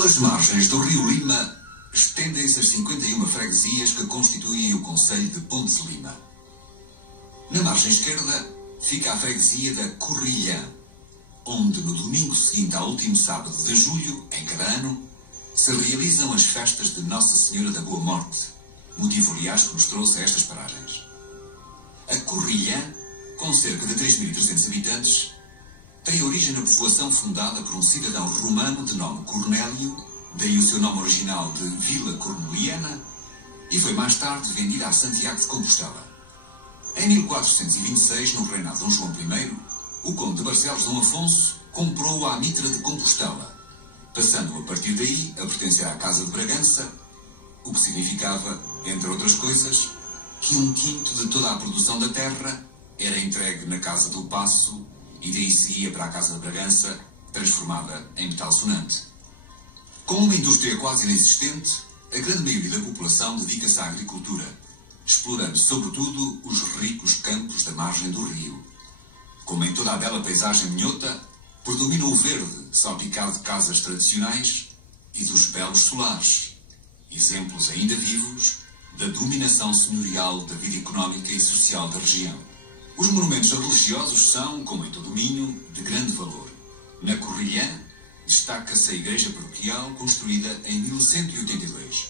Pelas margens do rio Lima, estendem-se as 51 freguesias que constituem o concelho de Pontes de Lima. Na margem esquerda fica a freguesia da Corrilhã, onde no domingo seguinte ao último sábado de julho, em cada ano, se realizam as festas de Nossa Senhora da Boa Morte, motivo aliás que nos trouxe a estas paragens. A Corrilhã, com cerca de 3.300 habitantes, tem origem na povoação fundada por um cidadão romano de nome Cornélio, daí o seu nome original de Vila Corneliana, e foi mais tarde vendida a Santiago de Compostela. Em 1426, no reinado de Dom João I, o conde de Barcelos Dom Afonso comprou a Mitra de Compostela, passando a partir daí a pertencer à Casa de Bragança, o que significava, entre outras coisas, que 1/5 de toda a produção da terra era entregue na Casa do Paço e daí se ia para a Casa de Bragança, transformada em metal sonante. Com uma indústria quase inexistente, a grande maioria da população dedica-se à agricultura, explorando sobretudo os ricos campos da margem do rio. Como em toda a bela paisagem minhota, predomina o verde, salpicado de casas tradicionais e dos belos solares, exemplos ainda vivos da dominação senhorial da vida económica e social da região. Os monumentos religiosos são, como em todo o Minho, de grande valor. Na Corrilhã, destaca-se a igreja paroquial construída em 1182.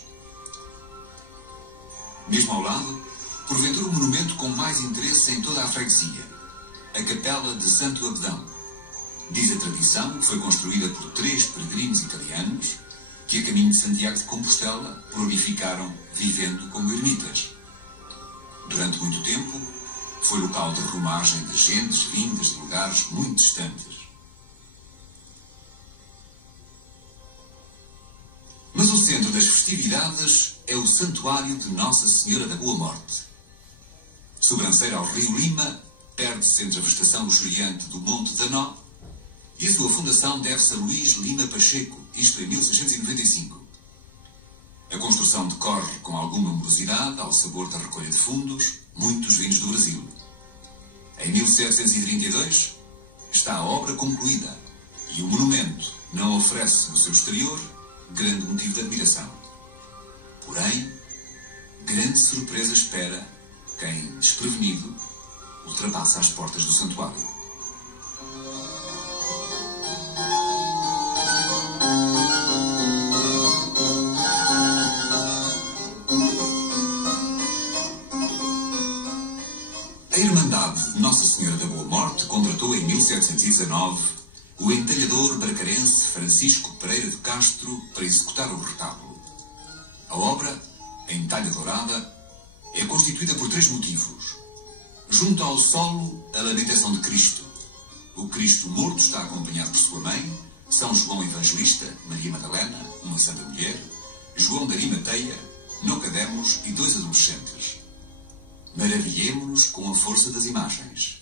Mesmo ao lado, porventura o monumento com mais interesse em toda a freguesia, a Capela de Santo Abdão. Diz a tradição que foi construída por 3 peregrinos italianos que, a caminho de Santiago de Compostela, prolificaram vivendo como ermitas. Durante muito tempo, foi local de romagem de gentes vindas de lugares muito distantes. Mas o centro das festividades é o Santuário de Nossa Senhora da Boa Morte. Sobranceira ao rio Lima, perde-se entre a vegetação luxuriante do Monte Danó, e a sua fundação deve-se a Luís Lima Pacheco, isto em 1695. A construção decorre com alguma morosidade, ao sabor da recolha de fundos, muitos vindos do Brasil. Em 1732 está a obra concluída e o monumento não oferece no seu exterior grande motivo de admiração. Porém, grande surpresa espera quem, desprevenido, ultrapassa as portas do santuário. A Irmandade de Nossa Senhora da Boa Morte contratou em 1719 o entalhador bracarense Francisco Pereira de Castro para executar o retábulo. A obra, em talha dourada, é constituída por 3 motivos. Junto ao solo, a lamentação de Cristo. O Cristo morto está acompanhado por sua mãe, São João Evangelista, Maria Madalena, uma santa mulher, João de Arimateia, Nicodemos e 2 adolescentes. Maravilhemo-nos com a força das imagens.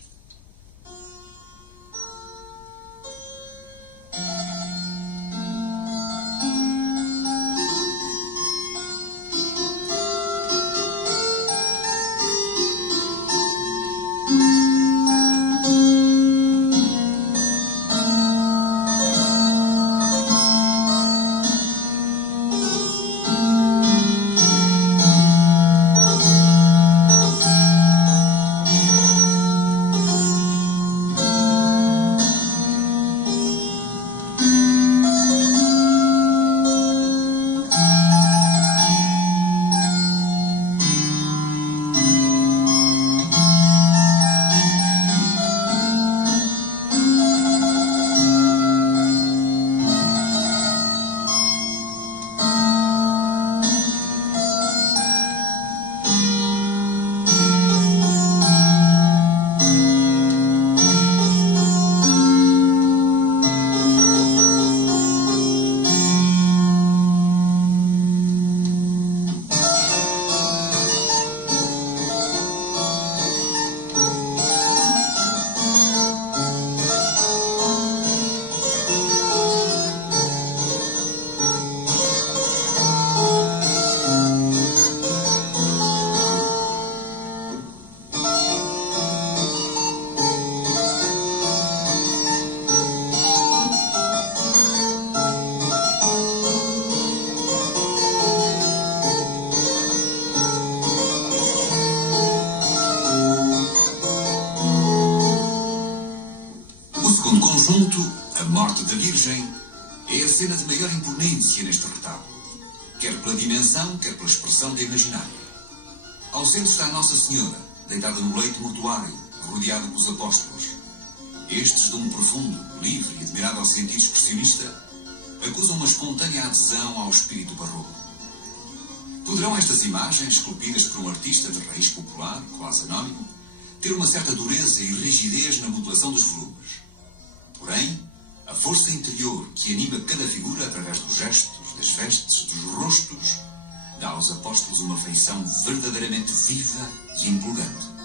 cena de maior imponência neste retábulo, quer pela dimensão, quer pela expressão da imaginária. Ao centro está Nossa Senhora, deitada no leito mortuário, rodeada pelos apóstolos. Estes, de um profundo, livre e admirável sentido expressionista, acusam uma espontânea adesão ao espírito barroco. Poderão estas imagens, esculpidas por um artista de raiz popular, quase anónimo, ter uma certa dureza e rigidez na modulação dos volumes. Porém, a força interior que anima cada figura através dos gestos, das vestes, dos rostos, dá aos apóstolos uma feição verdadeiramente viva e empolgante.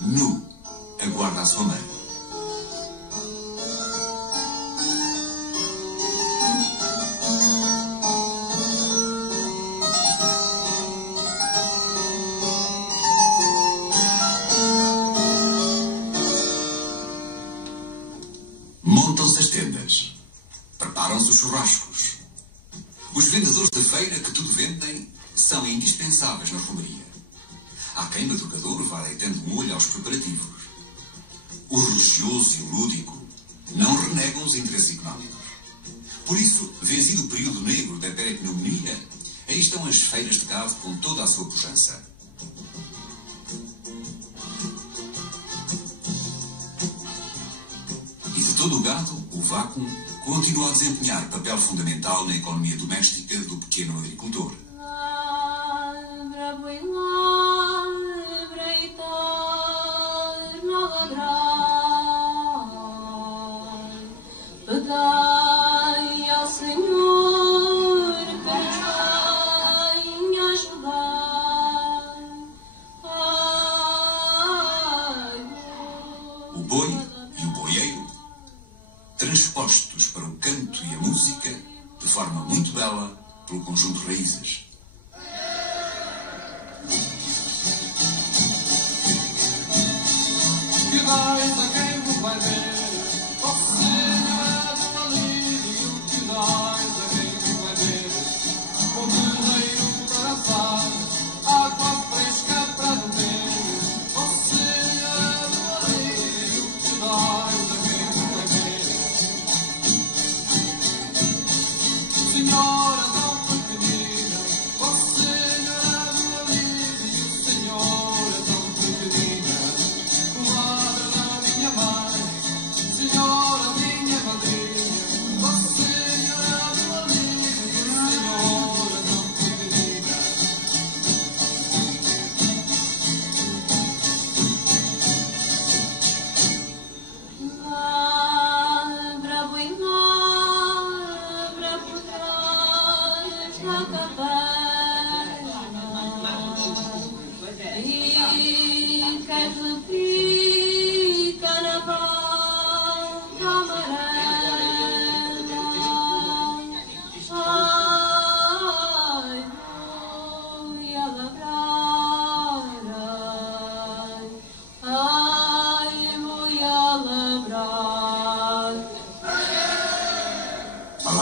nu, aguarda a sua mãe. Montam-se as tendas. Preparam-se os churrascos. Os vendedores de feira que tudo vendem são indispensáveis na romaria. Há quem madrugador vá deitando um olho aos preparativos. O religioso e o lúdico não renegam os interesses económicos. Por isso, vencido o período negro da perepneumonia, aí estão as feiras de gado com toda a sua pujança. E de todo o gado, o vácuo continua a desempenhar papel fundamental na economia doméstica do pequeno agricultor. Pedai ao Senhor que nos venha ajudar. O boi e o boieiro, transpostos para o canto e a música, de forma muito bela, pelo conjunto de raízes. Que dais a quem vos vai ver, ó Senhor do alívio, que dais a quem vos vai ver, o guerreiro para assar, água fresca para beber, ó Senhor do alívio, que dais a quem vos vai ver.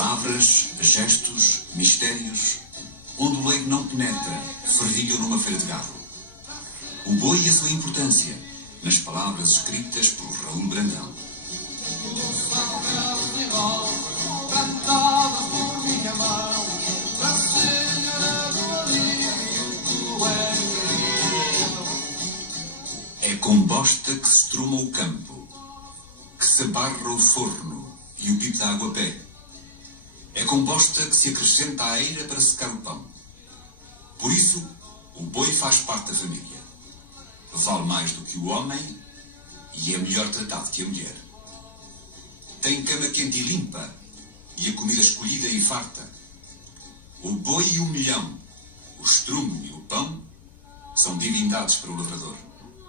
Palavras, gestos, mistérios, onde o leigo não penetra, fervilham numa feira de gado. O boi e a sua importância, nas palavras escritas por Raul Brandão. É com bosta que se truma o campo, que se barra o forno e o pipo da água a pé. É com bosta que se acrescenta a eira para secar o pão. Por isso, o boi faz parte da família. Vale mais do que o homem e é melhor tratado que a mulher. Tem cama quente e limpa e a comida escolhida e farta. O boi e o milhão, o estrumo e o pão são divindades para o lavrador.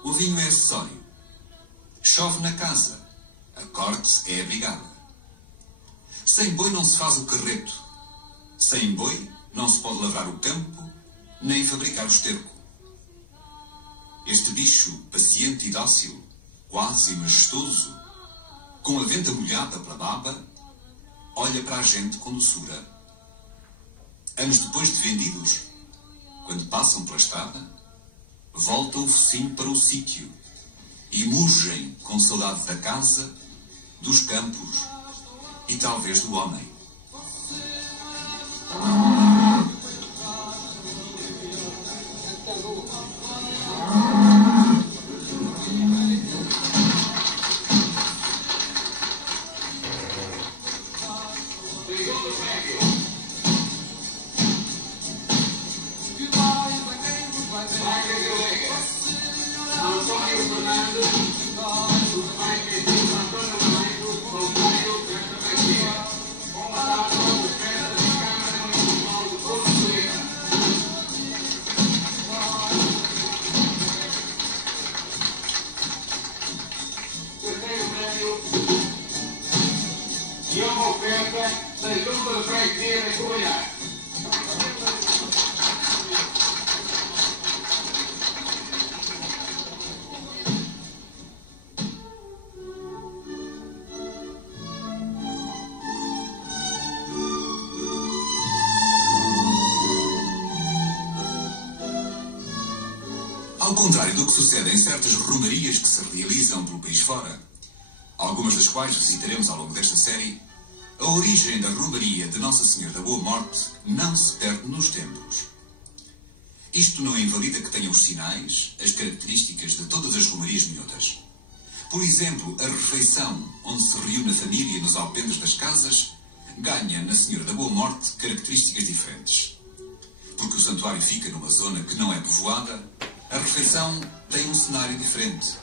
O vinho é acessório. Chove na casa, a corte é abrigada. Sem boi não se faz o carreto. Sem boi não se pode lavrar o campo, nem fabricar o esterco. Este bicho, paciente e dócil, quase majestoso, com a venta molhada pela baba, olha para a gente com doçura. Anos depois de vendidos, quando passam pela estrada, voltam o focinho para o sítio e mugem com saudade da casa, dos campos e talvez do homem. E uma oferta da Junta de Freguesia de Goiás. Ao contrário do que sucede em certas romarias que se realizam pelo país fora, algumas das quais visitaremos ao longo desta série, a origem da romaria de Nossa Senhora da Boa Morte não se perde nos tempos. Isto não invalida que tenha os sinais, as características de todas as romarias miúdas. Por exemplo, a refeição onde se reúne a família nos alpendres das casas ganha na Senhora da Boa Morte características diferentes. Porque o santuário fica numa zona que não é povoada, a refeição tem um cenário diferente.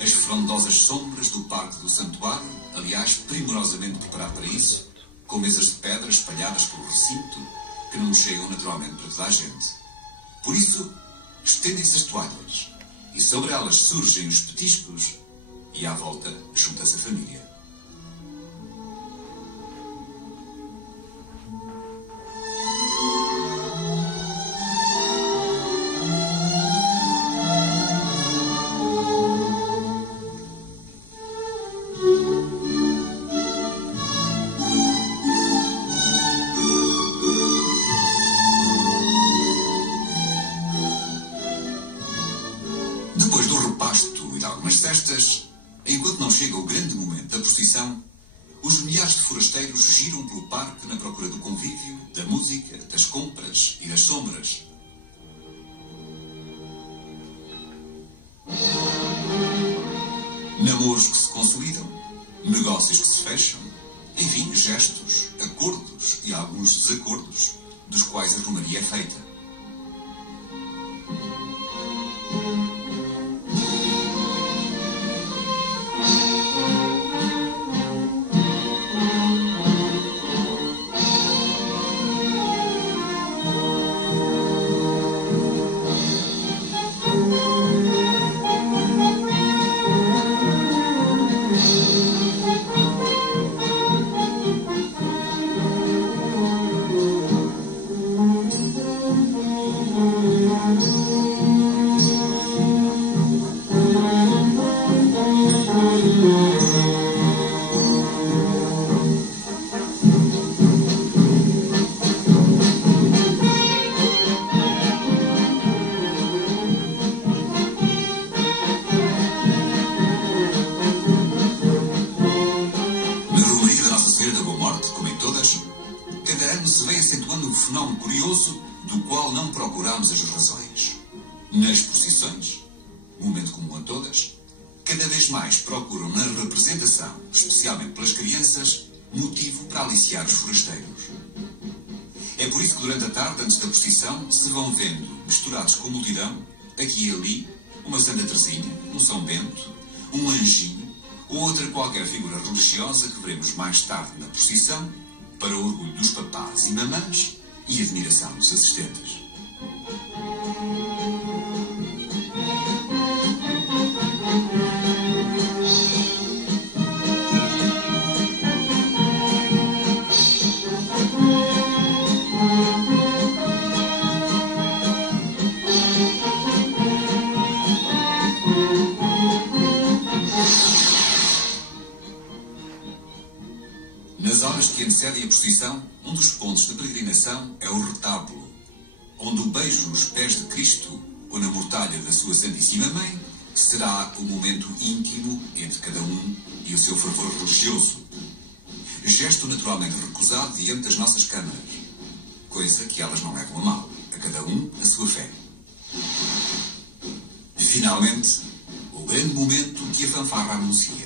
As frondosas sombras do Parque do Santuário, aliás, primorosamente preparado para isso, com mesas de pedra espalhadas pelo recinto, que não chegam naturalmente para toda a gente. Por isso, estendem-se as toalhas, e sobre elas surgem os petiscos, e à volta junta-se a família. Depois do repasto e de algumas cestas, enquanto não chega o grande momento da procissão, os milhares de forasteiros giram pelo parque na procura do convívio, da música, das compras e das sombras. Namoros que se consolidam, negócios que se fecham, enfim, gestos, acordos e alguns desacordos, dos quais a romaria é feita. Feira da Boa Morte, como em todas, cada ano se vem acentuando um fenómeno curioso do qual não procuramos as razões. Nas procissões, momento comum a todas, cada vez mais procuram na representação, especialmente pelas crianças, motivo para aliciar os forasteiros. É por isso que durante a tarde, antes da procissão, se vão vendo, misturados com a multidão, aqui e ali, uma Santa Teresinha, um São Bento, um anjinho, ou outra qualquer figura religiosa que veremos mais tarde na procissão, para o orgulho dos papás e mamãs e admiração dos assistentes. Nas horas que antecedem a procissão, um dos pontos de peregrinação é o retábulo, onde o beijo nos pés de Cristo ou na mortalha da sua Santíssima Mãe será o momento íntimo entre cada um e o seu fervor religioso. Gesto naturalmente recusado diante das nossas câmaras, coisa que elas não levam a mal, a cada um a sua fé. Finalmente, o grande momento que a fanfarra anuncia.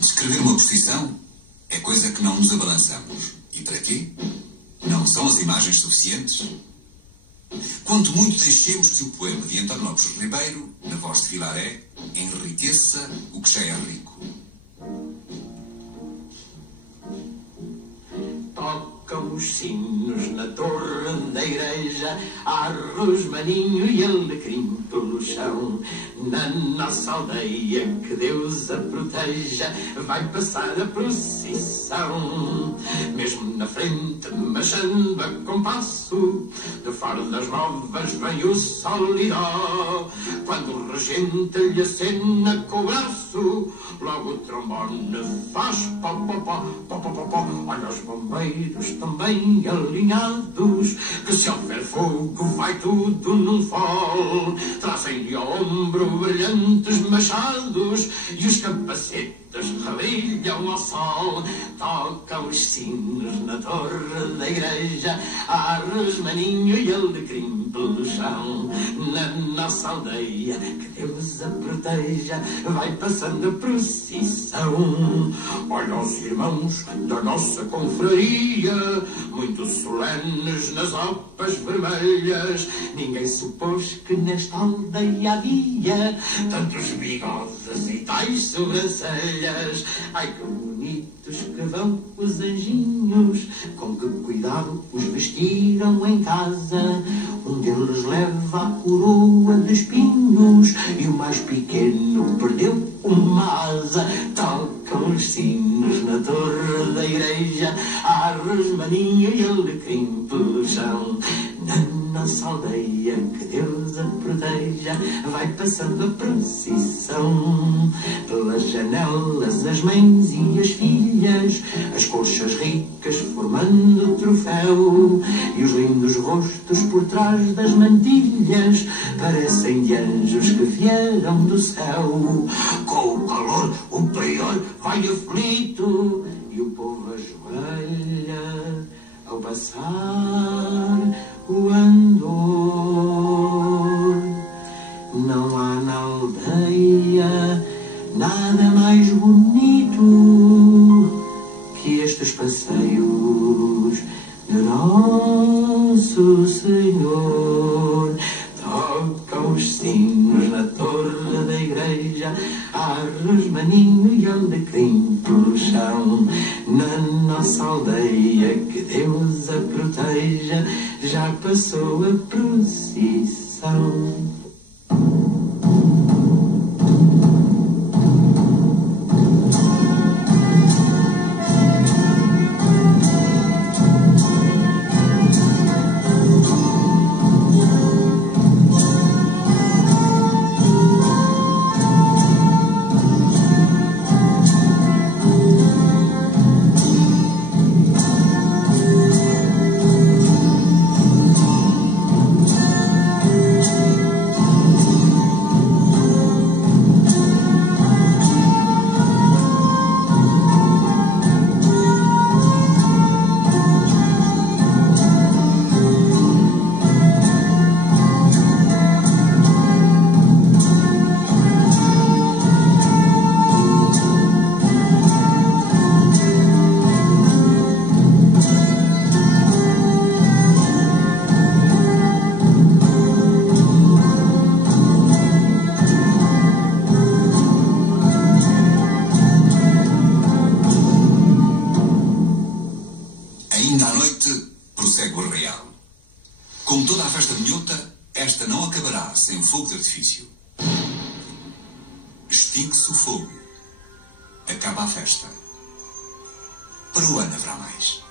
Descrever uma procissão é coisa que não nos abalançamos. E para quê? Não são as imagens suficientes? Quanto muito deixemos que o poema de António Lopes Ribeiro, na voz de Vilaré, enriqueça o que já é rico. Tocam os sinos na torre da igreja, há rosmaninho e alecrim pelo chão. Na nossa aldeia, que Deus a proteja, vai passar a procissão. Mesmo na frente, marchando a compasso, de fardas novas vem o solidó. Quando o regente lhe acena com o braço, logo o trombone faz pó, pó, pó, pó, pó, pó, pó. Olha os bombeiros também alinhados, que se houver fogo vai tudo num fol. Trazem-lhe ao ombro brilhantes machados e os capacetes rebrilham ao sol. Tocam os sinos na torre da igreja, há rosmaninho e alecrim pelo chão. Na nossa aldeia, que Deus a proteja, vai passando a procissão. Olha os irmãos da nossa confraria, muito solenes nas opas vermelhas. Ninguém supôs que nesta aldeia havia tantos bigodes e tais sobrancelhas. Ai, que bonito bonitos que vão os anjinhos, com que cuidado os vestiram em casa. Um deles leva a coroa de espinhos e o mais pequeno perdeu uma asa. Tocam os sinos na torre da igreja, arros, maninho e alecrim pelo chão. Na nossa aldeia, que Deus a proteja, vai passando a procissão. Pelas janelas as mães e as filhas, as coxas ricas formando troféu, e os lindos rostos por trás das mantilhas parecem de anjos que vieram do céu. Com o calor o prior vai aflito e o povo ajoelha ao passar o andor. Não há na aldeia nada mais bonito que estes passeios de Nosso Senhor. Tocam os sinos na torre da igreja, arros, maninho e alecrim pelo chão. Na nossa aldeia, que Deus a proteja, já passou a procissão. Ainda à noite prossegue o arraial. Como toda a festa minhota, esta não acabará sem fogo de artifício. Extingue-se o fogo. Acaba a festa. Para o ano haverá mais.